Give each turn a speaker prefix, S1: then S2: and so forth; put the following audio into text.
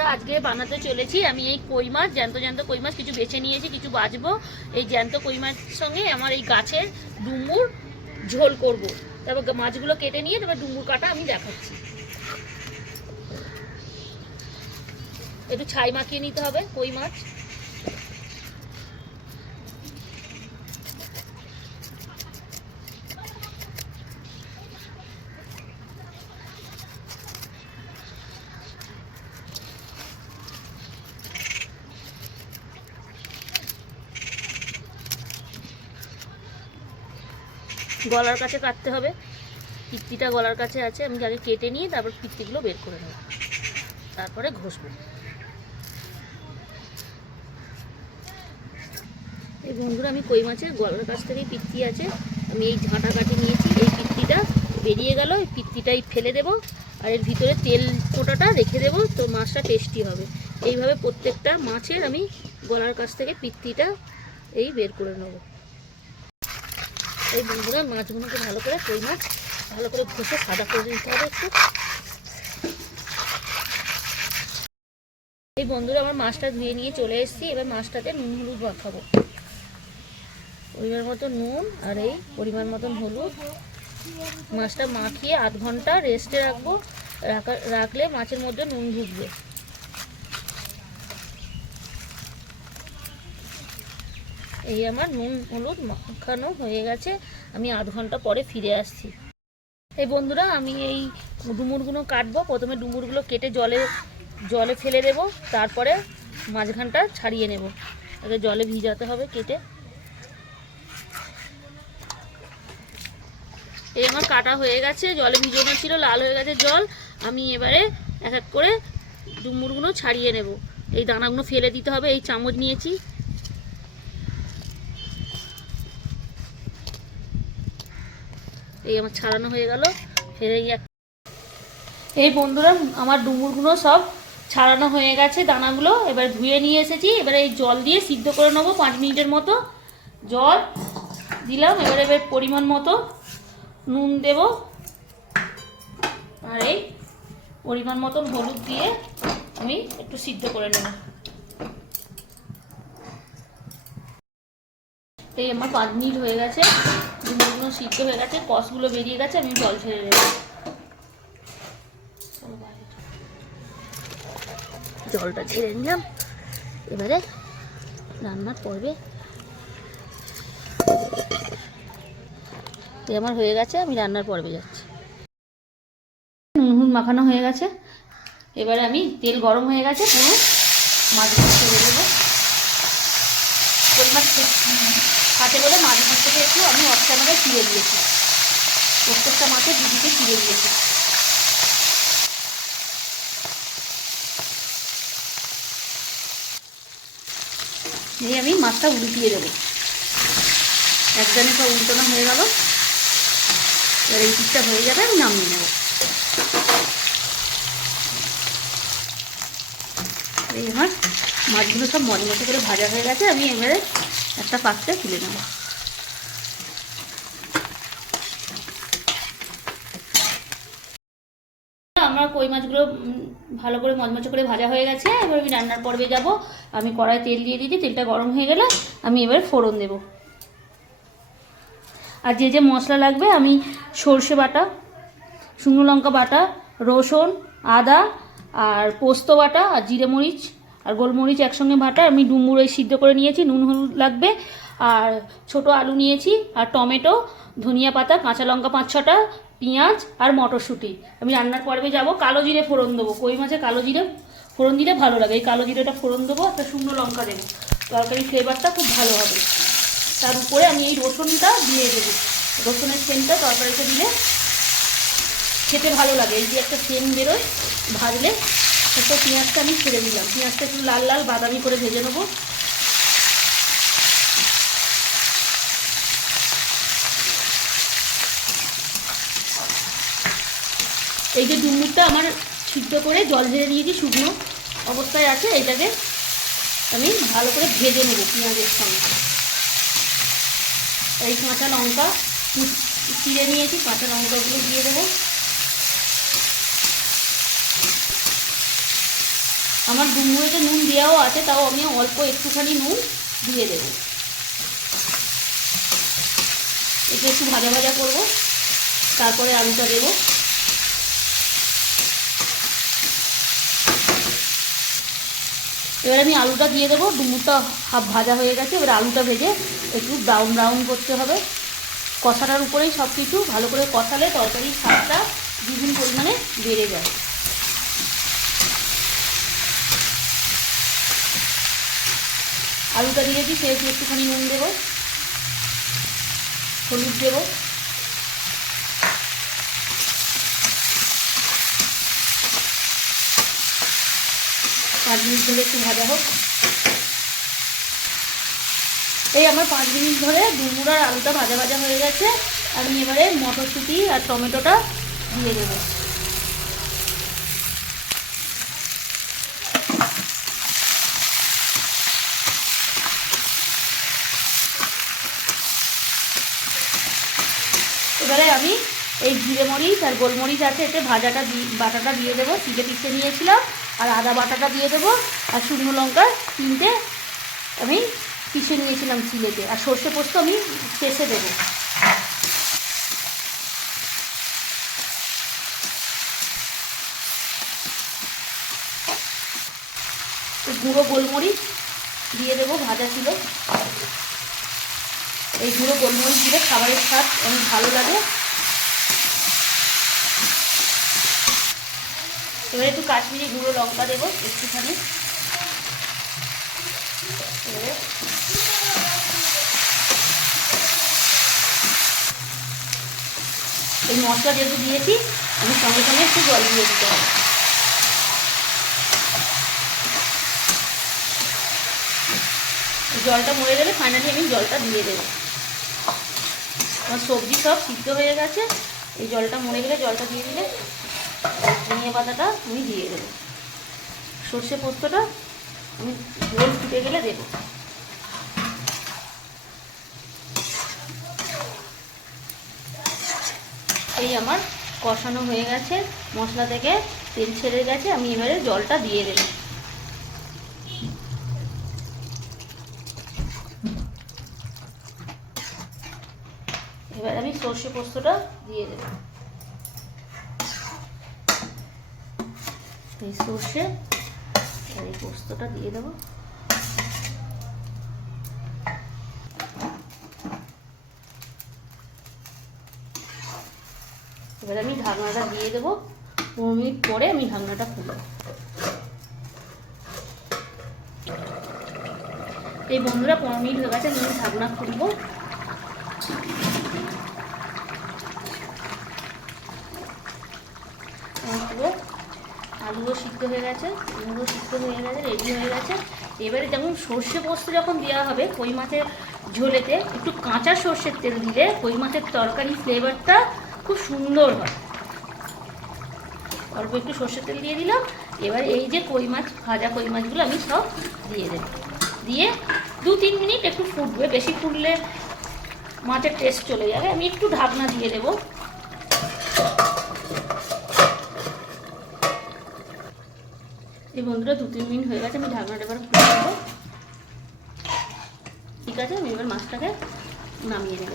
S1: বন্ধুরা আজকে বানাতে চলেছি। আমি এই কই মাছ, জ্যান্ত জ্যান্ত কই মাছ কিছু বেছে নিয়েছি, কিছু বাঁচবো। এই জ্যান্ত কই মাছের সঙ্গে আমার এই গাছের ডুমুর ঝোল করব। তারপর মাছগুলো কেটে নিয়ে তারপর ডুমুর কাটা আমি দেখাচ্ছি। একটু ছাই মাখিয়ে নিতে হবে কই মাছ। গলার কাছে কাটতে হবে। পিত্তিটা গলার কাছে আছে, আমি আগে কেটে নিয়ে তারপর পিত্তিগুলো বের করে নেব। তারপরে ঘষবো। এই বন্ধুরা, আমি কই মাছের গলার কাছ থেকে পিত্তি আছে। আমি এই ঝাঁটা কাটি নিয়েছি, এই পিত্তিটা বেরিয়ে গেল, এই পিত্তিটাই ফেলে দেব। আর এর ভিতরে তেল ফোঁটাটা রেখে দেব, তো মাছটা টেস্টি হবে। এইভাবে প্রত্যেকটা মাছের আমি গলার কাছ থেকে পিত্তিটা এই বের করে নেব। এই বন্ধুরা মাছগুলোকে ভালো করে কই মাছ, ভালো করে ঘষে সাদা করে দিতে হবে একটু। এই বন্ধুরা আমার মাছটা ধুয়ে নিয়ে চলে এসেছি, এবার মাছটাতে নুন হলুদ মাখাবো। পরিমাণ মতো নুন আর এই পরিমাণ মতন হলুদ। মাছটা মাখিয়ে আধ ঘণ্টা রেস্টে রাখব, রাখা- রাখলে মাছের মধ্যে নুন ঢুকবে। এই আমার নুন হলুদ মাখানো হয়ে গেছে। আমি আধ ঘণ্টা পরে ফিরে আসছি। এই বন্ধুরা, আমি এই ডুমুরগুলো কাটবো। প্রথমে ডুমুরগুলো কেটে জলে জলে ফেলে দেবো। তারপরে মাঝখানটা ছাড়িয়ে নেব। আগে জলে ভিজাতে হবে কেটে। এই আমার কাটা হয়ে গেছে। জলে ভিজানো ছিল, লাল হয়ে গেছে জল। আমি এবারে এক এক করে ডুমুরগুলো ছাড়িয়ে নেব। এই দানাগুলো ফেলে দিতে হবে। এই চামচ নিয়েছি। এই আমার ছাড়ানো হয়ে গেল। ফের এই বন্ধুরা, আমার ডুমুরগুলো সব ছাড়ানো হয়ে গেছে দানাগুলো। এবার ধুয়ে নিয়ে এসেছি। এবার এই জল দিয়ে সিদ্ধ করে নেব পাঁচ মিনিটের মতো। জল দিলাম। এবার এবার পরিমাণ মতো নুন দেব। আর এই পরিমাণ মতন হলুদ দিয়ে আমি একটু সিদ্ধ করে নেব। এই আমার পাঁচ মিনিট হয়ে গেছে। সিদ্ধ হয়ে গেছে কষগুলো বেরিয়ে গেছে আমি জল ছেড়ে দেবো জলটা ছেড়ে নিলাম। এবারে রান্নার পর্বে। আমার হয়ে গেছে আমি রান্নার পর্বে যাচ্ছি। নুন মাখানো হয়ে গেছে। এবারে আমি তেল গরম হয়ে গেছে পুরো মাছগুলো ছেড়ে দেবো। কই হাতে বলে মাছ থেকে একটু আমি অফ ক্যামেরায় চিড়ে দিয়েছি। প্রত্যেকটা মাছের দুদিকে চিড়ে দিয়েছি। এই আমি মাছটা উল্টিয়ে দেবো। একজনে সব উল্টানো হয়ে গেল। এবার এই পিঠটা হয়ে যাবে আমি নামিয়ে নেব। এই আমার মাছগুলো সব মজমতো করে ভাজা হয়ে গেছে। আমি এবারে একটা পাত্রে তুলে নেব। আমার কই মাছগুলো ভালো করে মচমচে করে ভাজা হয়ে গেছে। এবার আমি রান্নার পর্বে যাব। আমি কড়াই তেল দিয়ে দিয়েছি, তেলটা গরম হয়ে গেলে আমি এবার ফোড়ন দেব। আর যে যে মশলা লাগবে, আমি সর্ষে বাটা, শুকনো লঙ্কা বাটা, রসুন, আদা, আর পোস্ত বাটা, আর জিরে মরিচ আর গোলমরিচ একসঙ্গে বাটা আমি ডুমুর ওই সিদ্ধ করে নিয়েছি, নুন, হলুদ লাগবে, আর ছোট আলু নিয়েছি, আর টমেটো, ধনিয়া পাতা, কাঁচা লঙ্কা পাঁচ ছটা, পেঁয়াজ আর মটরশুঁটি। আমি রান্নার পর্বে যাব, কালো জিরে ফোড়ন দেবো, কই মাছে কালো জিরে? ফোড়ন দিলে ভালো লাগে, এই কালো জিরেটা ফোড়ন দেবো, একটা শুকনো লঙ্কা দেবো। তরকারি ফ্লেভারটা খুব ভালো হবে। তার উপরে আমি এই রসুনটা দিয়ে দেবো। রসুনের সেন্টটা তরকারিতে দিলে খেতে ভালো লাগে, এই যে একটা সেন বেরোয়, ভাজলে সেটা পেঁয়াজটা আমি ছেড়ে দিলাম। পেঁয়াজটা একটু লাল লাল বাদামি করে ভেজে নেব। এই যে ডুমুরটা আমার সিদ্ধ করে জল ঝেড়ে দিয়েছি শুকনো অবস্থায় আছে, এটাকে আমি ভালো করে ভেজে নেব পেঁয়াজের সঙ্গে। এই কাঁচা লঙ্কা চিড়ে নিয়েছি, কাঁচা লঙ্কাগুলো দিয়ে দেবো। আমার ডুমুরেতে নুন দেওয়াও আছে, তাও আমি অল্প একটুখানি নুন দিয়ে দেবো। একে একটু ভাজা ভাজা করব, তারপরে আলুটা দেবো। এবার আমি আলুটা দিয়ে দেবো, ডুমুরটা হাফ ভাজা হয়ে গেছে, এবার আলুটা ভেজে একটু ব্রাউন ব্রাউন করতে হবে। কষাটার উপরেই সব কিছু ভালো করে কষালে তরকারির স্বাদটা দ্বিগুণ পরিমাণে বেড়ে যায়। আলুটা দিয়েছি সেহেতু একটুখানি নুন দেবো, হলুদ দেবো। পাঁচ মিনিট ধরে একটু ভাজা হোক। এই আমার পাঁচ মিনিট ধরে ডুমুর আর আলুটা ভাজা ভাজা হয়ে গেছে, আমি এবারে মটরশুঁটি আর টমেটোটা দিয়ে দেবো। এবারে আমি এই জিরে মরিচ আর গোলমরিচ আছে, এতে ভাজাটা বাটাটা দিয়ে দেবো সিজে পিসে নিয়েছিলাম, আর আদা বাটাটা দিয়ে দেবো, আর শুকনো লঙ্কা তিনটে আমি পিষে নিয়েছিলাম সিলেতে আর সর্ষে পোস্ত আমি শেষে দেবো। গুঁড়ো গোলমরিচ দিয়ে দেবো, ভাজা ছিল। এই গুঁড়ো গোলমরিচ দিলে খাবারের স্বাদ অনেক ভালো লাগে। এবারে একটু কাশ্মীরি গুঁড়ো লঙ্কা দেবো একটুখানি। এই মশলা যেহেতু দিয়েছি, আমি সঙ্গে সঙ্গে একটু জল দিয়ে দিতে হবে। জলটা মরে গেলে ফাইনালি আমি জলটা দিয়ে দেবো। আমার সবজি সব সিদ্ধ হয়ে গেছে। এই জলটা মরে গেলে জলটা দিয়ে দিলে ধনিয়া পাতাটা আমি দিয়ে দেবো। সর্ষে পোস্তটা আমি গোল ফুটে গেলে দেবো। এই আমার কষানো হয়ে গেছে। মশলা থেকে তেল ছেড়ে গেছে। আমি এবারে জলটা দিয়ে দেবো। এবার আমি সর্ষে পোস্তটা দিয়ে দেবো। এই সর্ষে এই পোস্তটা দিয়ে দেবো। এবার আমি ঢাকনাটা দিয়ে দেবো। পনেরো মিনিট পরে আমি ঢাকনাটা খুলব। এই বন্ধুরা, পনেরো মিনিট হয়ে গেছে, আমি ঢাকনা খুলবো পুরো আলুও সিদ্ধ হয়ে গেছে আলুও সিদ্ধ হয়ে গেছে রেডি হয়ে গেছে। এবারে যেমন সর্ষে পোস্ত যখন দেওয়া হবে, কই মাছের ঝোলেতে, একটু কাঁচা সর্ষের তেল দিলে কই মাছের তরকারি ফ্লেভারটা খুব সুন্দর হয়। অল্প একটু সর্ষের তেল দিয়ে দিলাম। এবার এই যে কই মাছ, ভাজা কই মাছগুলো আমি সব দিয়ে দেব। দিয়ে দু তিন মিনিট একটু ফুটবে, বেশি ফুটলে মাছের টেস্ট চলে যাবে। আমি একটু ঢাকনা দিয়ে দেবো। এই বন্ধুরা, দু তিন মিনিট হয়ে গেছে, আমি ঢাকনাটা এবার খুলে দেবো ঠিক আছে, আমি এবার মাছটাকে নামিয়ে নেব।